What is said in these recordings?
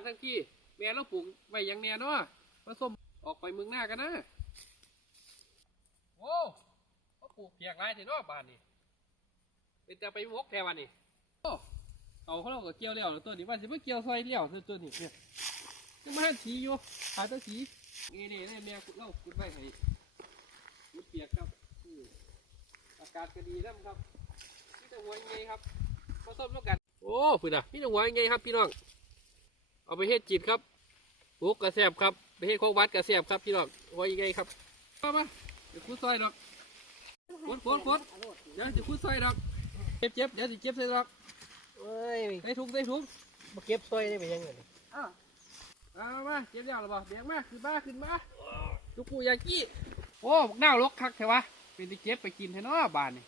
านทั้งที่แม่เราปลูกไว้อยังแน่เนาะผสมออกไปเมืองหน้ากันนะโอ้เขาปลูกเพียงไรเถอะเนาะบ้านนี้เป็นแต่ไปวกแค่วันนี้โอ้เอาเขาเราก็เกี่ยวแล้วแล้วตัวนี้ว่าสิมาเกี่ยวซอยเลี้ยวตัวนี้เนี่ยยังมาหันสีอยู่หาตัวสีนี่นี่นี่แม่ขุดเล่าขุดไว้ให้ขุดเปียกครับอืมอากาศก็ดีแล้วครับนี่แต่หัวยังไงครับผสมแล้วกัน โอ้พื้นอะนี่แต่หัวยังไงครับพี่น้อง เอาไปเฮ็ดจีดครับปลูกกระแสบครับไปเฮ็ดโคกวัดกระแสบครับพี่น้องหัวยังไงครับมามาเดี๋ยวคุดซอยดอกคุดคุดคุดเดี๋ยวจะคุดซอยดอกเจ็บเจ็บเดี๋ยวจะเจ็บใส่ดอกเอ้ยใส่ถุงใส่ถุงมาเก็บซอยได้ไปยังไงอ้าวมามามาเจ็บแล้วหรือเปล่าเบียงมาขึ้นมาขึ้นมาจุกูยากี้โอ้บักหน้าวลกคักแถวะเป็นตะเก็บไปกินแท้เนาะบ้านนี่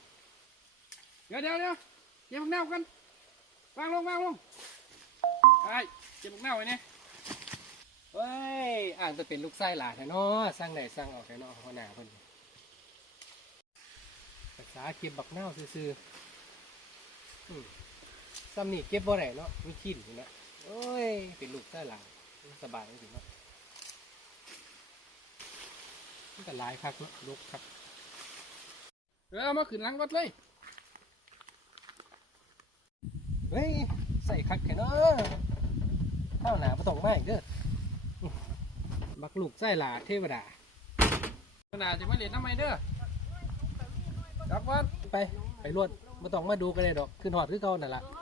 เดี๋ยวเดี๋ยวเดี๋ยวเก็บบักหน้าวกันวางลงวางลง ไปเก็บบักหน้าไว้เนี่ยเฮ้ยอ่างจะเป็นลูกไส้หลานแท้เนาะสร้างไหนสร้างออกแท้เนาะหัวหน้าคนภาษาเก็บบักเน่าซื่อๆอืมซ้ำนี่เก็บบ่ได้เนาะมีขี้อยู่นะโอ้ย เป็นลูกไส้หลานสบายจริงเนาะมันก็หลายคักเนาะลูกคักเออมาขึ้นหลังรถเลย เฮ้ยใส่คักแท้เนาะข้าวหนาบ่ต้องมาอีกเด้ออื้อบักลูกไส้หลาเทวดาขนาดจะมาเรียนน้ำไมเด้อจับวันไปไปรวดไม่ต้องมาดูกันเลยดอกขึ้นหอดคือเก่านั่นละโอ้